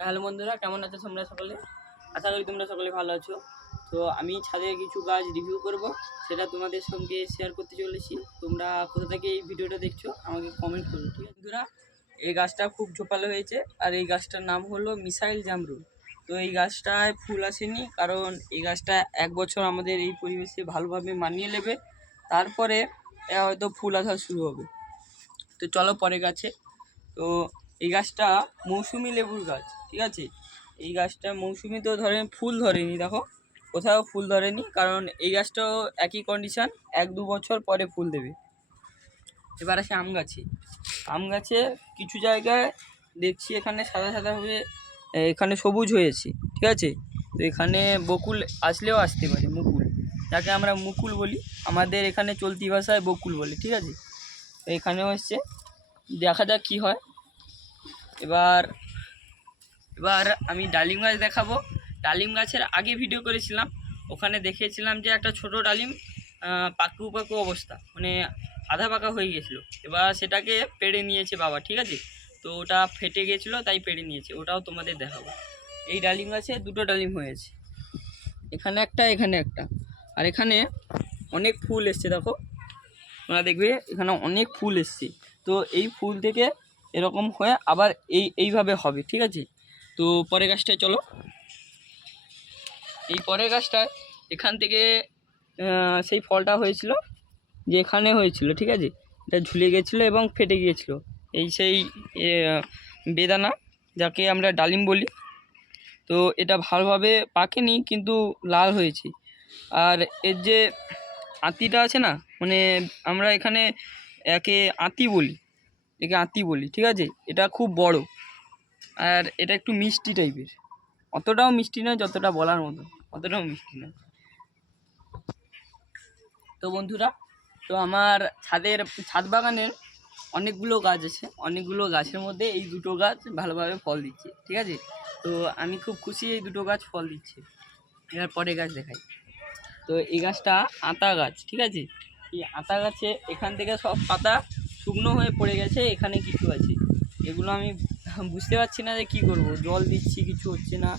Hello বন্ধুরা, কেমন আছো তোমরা সকলে? আশা করি তোমরা সকলে ভালো আছো। তো আমি ছাদে কিছু গাছ রিভিউ করব, সেটা তোমাদের সঙ্গে শেয়ার করতে চলেছি। তোমরা কোথা থেকে এই ভিডিওটা দেখছো আমাকে কমেন্ট করো, ঠিক আছে বন্ধুরা? এই গাছটা খুব ঝোপালো হয়েছে, আর এই গাছটার নাম হলো মিসাইল জামরুল। তো এই গাছটায় ফুল আসেনি, কারণ এই গাছটা 1 বছর আমাদের এই পরিবেশে ভালোভাবে মানিয়ে নেবে, তারপরে হয়তো ফুল আসা শুরু হবে। তো চলো পরে গাছে। তো এই গাছটা মৌসুমি লেবুর গাছ, ঠিক আছে। এই গাছটা মৌসুমি তো ফুল ধরেনি, দেখো কোথাও ফুল ধরেনি, কারণ এই গাছটাও একই কন্ডিশান, 1-2 বছর পরে ফুল দেবে। এবার আসে আম গাছে। আম গাছে কিছু জায়গায় দেখছি এখানে সাদা সাদা হয়ে এখানে সবুজ হয়েছে, ঠিক আছে। তো এখানে বকুল আসলেও আসতে পারে, মুকুল, যাকে আমরা মুকুল বলি, আমাদের এখানে চলতি ভাষায় বকুল বলি, ঠিক আছে। তো এখানেও এসছে, দেখা যাক কী হয়। এবার আমি ডালিম গাছ দেখাবো। ডালিম গাছের আগে ভিডিও করেছিলাম, ওখানে দেখিয়েছিলাম যে একটা ছোট ডালিম পাকু পাকু অবস্থা, মানে আধা পাকা হয়ে গেছিলো। এবার সেটাকে পেড়ে নিয়েছে বাবা, ঠিক আছে। তো ওটা ফেটে গেছিলো, তাই পেড়ে নিয়েছে, ওটাও তোমাদের দেখাবো। এই ডালিম গাছে 2টো ডালিম হয়েছে, এখানে একটা, এখানে একটা, আর এখানে অনেক ফুল এসছে, দেখো তোমরা দেখবে এখানে অনেক ফুল এসছে। তো এই ফুল থেকে এরকম হয়ে আবার এইভাবে হবে, ঠিক আছে। তো পরের গাছটায় চলো। এই পরের গাছটায় এখান থেকে সেই ফলটা হয়েছিল, যে এখানে হয়েছিল, ঠিক আছে। এটা ঝুলে গেছিলো এবং ফেটে গিয়েছিল, এই সেই বেদানা, যাকে আমরা ডালিম বলি। তো এটা ভালোভাবে পাকেনি, কিন্তু লাল হয়েছে। আর এর যে আঁতিটা আছে না, মানে আমরা এখানে একে আঁতি বলি, ঠিক আছে। এটা খুব বড়, আর এটা একটু মিষ্টি টাইপের, অতটাও মিষ্টি নয় যতটা বলার মতো, অতটাও মিষ্টি নয়। তো বন্ধুরা, তো আমার ছাদ বাগানের অনেকগুলো গাছ আছে, অনেকগুলো গাছের মধ্যে এই 2টো গাছ ভালোভাবে ফল দিচ্ছে, ঠিক আছে। তো আমি খুব খুশি এই 2টো গাছ ফল দিচ্ছে। এবার পরে গাছ দেখাই। তো এই গাছটা আতা গাছ, ঠিক আছে। এই আতা গাছে এখান থেকে সব পাতা শুকনো হয়ে পড়ে গেছে, এখানে কিছু আছে, এগুলো আমি বুঝতে পারছি না যে কী করব, জল দিচ্ছি কিছু হচ্ছে না।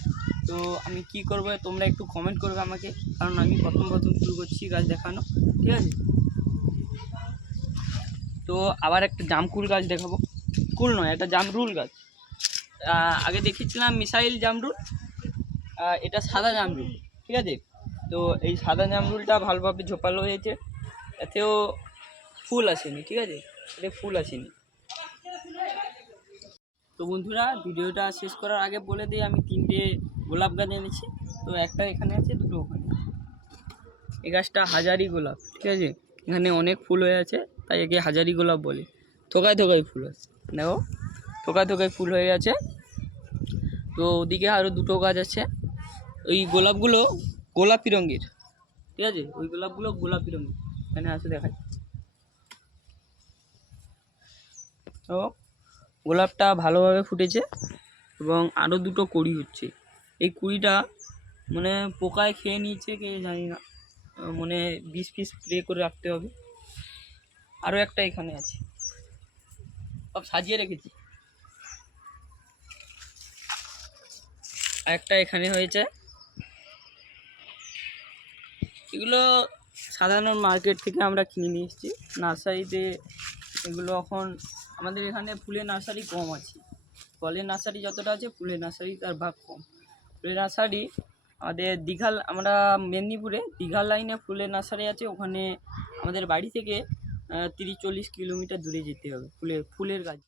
তো আমি কি করব, তোমরা একটু কমেন্ট করবে আমাকে, কারণ আমি প্রথম শুরু করছি গাছ দেখানো, ঠিক আছে। তো আবার একটা জামকুল গাছ দেখাবো, কুল নয়, এটা জামরুল গাছ। আগে দেখেছিলাম মিসাইল জামরুল, এটা সাদা জামরুল, ঠিক আছে। তো এই সাদা জামরুলটা ভালোভাবে ঝোপালো হয়েছে, এতেও ফুল আসেনি, ঠিক আছে, এতে ফুল আসেনি। তো বন্ধুরা, ভিডিওটা শেষ করার আগে বলে দিই, আমি 3টে গোলাপ গাছ এনেছি। তো একটা এখানে আছে, 2টো ওখানে। এই গাছটা হাজারি গোলাপ, ঠিক আছে। এখানে অনেক ফুল হয়ে আছে, তাই একে হাজারি গোলাপ বলে। থোকায় থোকায় ফুল আছে, দেখো থোকায় থোকায় ফুল হয়ে আছে। তো ওদিকে আরও 2টো গাছ আছে, ওই গোলাপগুলো গোলাপি রঙের, ঠিক আছে, ওই গোলাপগুলো গোলাপি রঙের। এখানে আছে, দেখাই। তো গোলাপটা ভালোভাবে ফুটেছে, এবং আরও 2টো কুঁড়ি হচ্ছে। এই কুঁড়িটা মানে পোকায় খেয়ে নিয়েছে, কে জানি না, মানে বিষ স্প্রে করে রাখতে হবে। আরও একটা এখানে আছে, সব সাজিয়ে রেখেছি। আর একটা এখানে হয়েছে। এগুলো সাধারণ মার্কেট থেকে আমরা কিনে নিয়ে এসেছি, নার্সারিতে এগুলো এখন আমাদের এখানে ফুলের নার্সারি কম আছে, ফলের নার্সারি যতটা আছে ফুলের নার্সারি তার ভাগ কম। ফুলের নার্সারি আমাদের আমরা মেদিনীপুরে দীঘার লাইনে ফুলের নার্সারি আছে, ওখানে আমাদের বাড়ি থেকে 30-40 কিলোমিটার দূরে যেতে হবে ফুলের গাছ।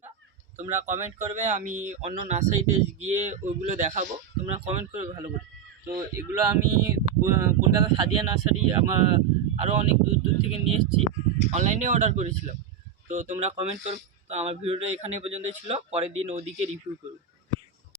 তোমরা কমেন্ট করবে, আমি অন্য নার্সারিতে গিয়ে ওইগুলো দেখাবো, তোমরা কমেন্ট করবে ভালো করে। তো এগুলো আমি কলকাতা সাদিয়া নার্সারি, আমার আরও অনেক দূর থেকে নিয়ে এসেছি, অনলাইনে অর্ডার করেছিলাম। তো তোমরা কমেন্ট করো। তো আমার ভিডিওটা এখানে পর্যন্ত ছিল, পরের দিন ওদিকে রিভিউ করব।